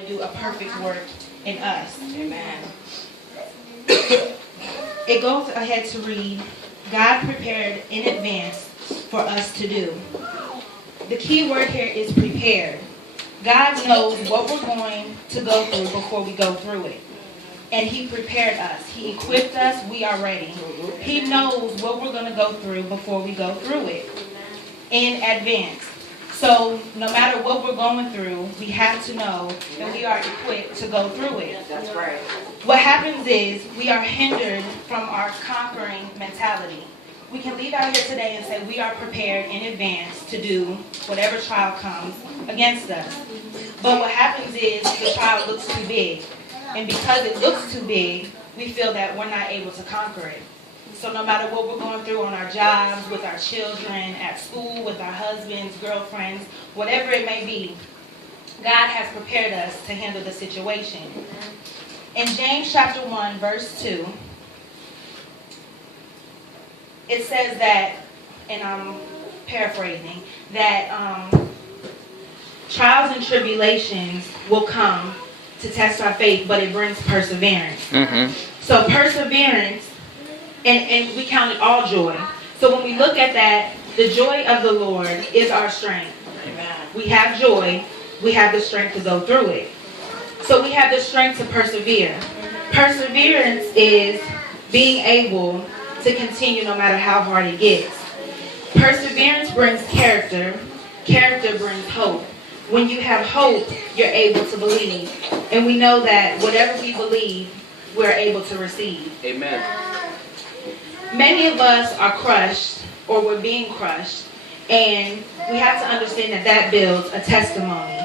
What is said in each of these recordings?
to do a perfect work in us. Amen. It goes ahead to read, God prepared in advance for us to do. The key word here is prepared. God knows what we're going to go through before we go through it. And He prepared us. He equipped us. We are ready. He knows what we're going to go through before we go through it in advance. So no matter what we're going through, we have to know that we are equipped to go through it. That's right. What happens is we are hindered from our conquering mentality. We can leave out here today and say we are prepared in advance to do whatever trial comes against us. But what happens is the trial looks too big. And because it looks too big, we feel that we're not able to conquer it. So no matter what we're going through on our jobs, with our children, at school, with our husbands, girlfriends, whatever it may be, God has prepared us to handle the situation. In James chapter 1, verse 2, it says that, and I'm paraphrasing, that trials and tribulations will come to test our faith, but it brings perseverance. Mm-hmm. So perseverance, and we count it all joy. So when we look at that, the joy of the Lord is our strength. Amen. We have joy, we have the strength to go through it. So we have the strength to persevere. Perseverance is being able to continue no matter how hard it gets. Perseverance brings character. Character brings hope. When you have hope, you're able to believe. And we know that whatever we believe, we're able to receive. Amen. Many of us are crushed, or we're being crushed, and we have to understand that that builds a testimony.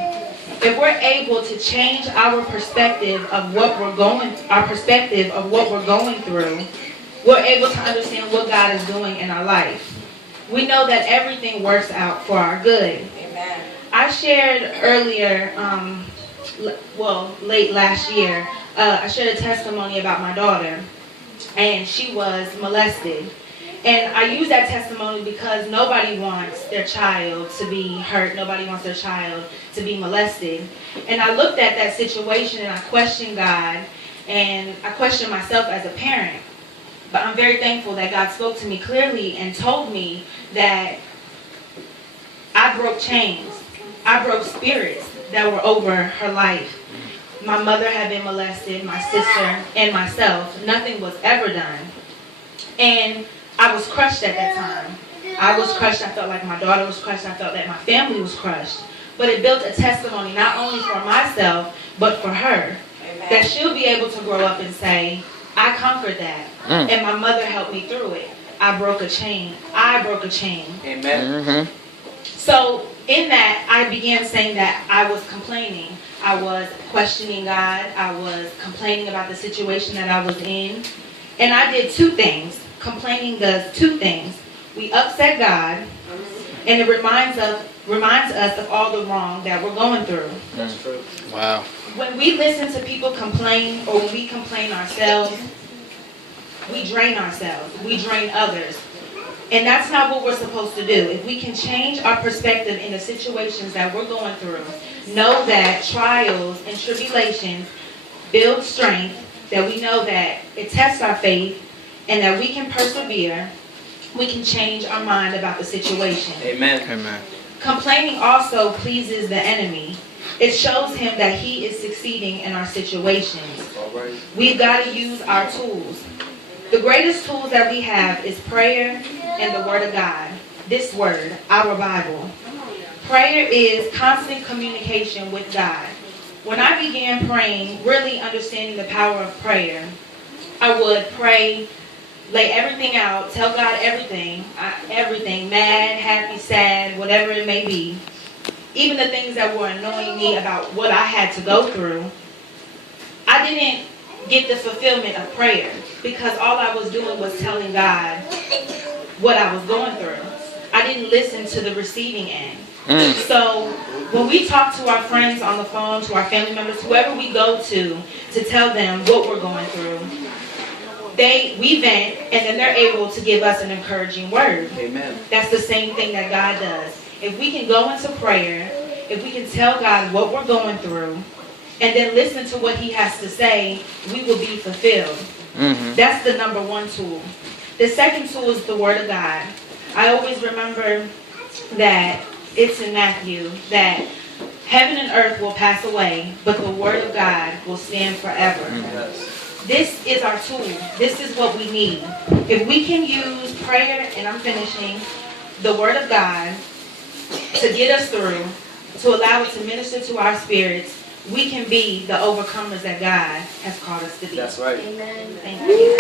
If we're able to change our perspective of what we're going through, we're able to understand what God is doing in our life. We know that everything works out for our good. Amen. I shared earlier, late last year, I shared a testimony about my daughter, and she was molested. And I use that testimony because nobody wants their child to be hurt. Nobody wants their child to be molested. And I looked at that situation and I questioned God, and I questioned myself as a parent. But I'm very thankful that God spoke to me clearly and told me that I broke chains. I broke spirits that were over her life. My mother had been molested, my sister, and myself. Nothing was ever done. And I was crushed at that time. I was crushed. I felt like my daughter was crushed. I felt that my family was crushed. But it built a testimony not only for myself, but for her. Amen. That she'll be able to grow up and say, I conquered that. And my mother helped me through it. I broke a chain. I broke a chain. Amen. Mm-hmm. So in that, I began saying that I was complaining. I was questioning God. I was complaining about the situation that I was in. And I did two things. Complaining does two things. We upset God, and it reminds us of all the wrong that we're going through. That's true. Wow. When we listen to people complain, or when we complain ourselves, we drain ourselves. We drain others. And that's not what we're supposed to do. If we can change our perspective in the situations that we're going through, know that trials and tribulations build strength, that we know that it tests our faith, and that we can persevere, we can change our mind about the situation. Amen. Amen. Complaining also pleases the enemy. It shows him that he is succeeding in our situations. All right. We've got to use our tools. The greatest tools that we have is prayer and the Word of God. This Word, our Bible. Prayer is constant communication with God. When I began praying, really understanding the power of prayer, I would pray, lay everything out, tell God everything, mad, happy, sad, whatever it may be. Even the things that were annoying me about what I had to go through, I didn't get the fulfillment of prayer because all I was doing was telling God what I was going through. I didn't listen to the receiving end. So when we talk to our friends on the phone, to our family members, whoever we go to tell them what we're going through, we vent, and then they're able to give us an encouraging word. Amen. That's the same thing that God does. If we can go into prayer, if we can tell God what we're going through, and then listen to what he has to say, we will be fulfilled. That's the number one tool. The second tool is the Word of God. I always remember that it's in Matthew that heaven and earth will pass away, but the Word of God will stand forever. This is our tool. This is what we need. If we can use prayer, and I'm finishing, the Word of God to get us through, to allow it to minister to our spirits, we can be the overcomers that God has called us to be. That's right. Amen. Thank you.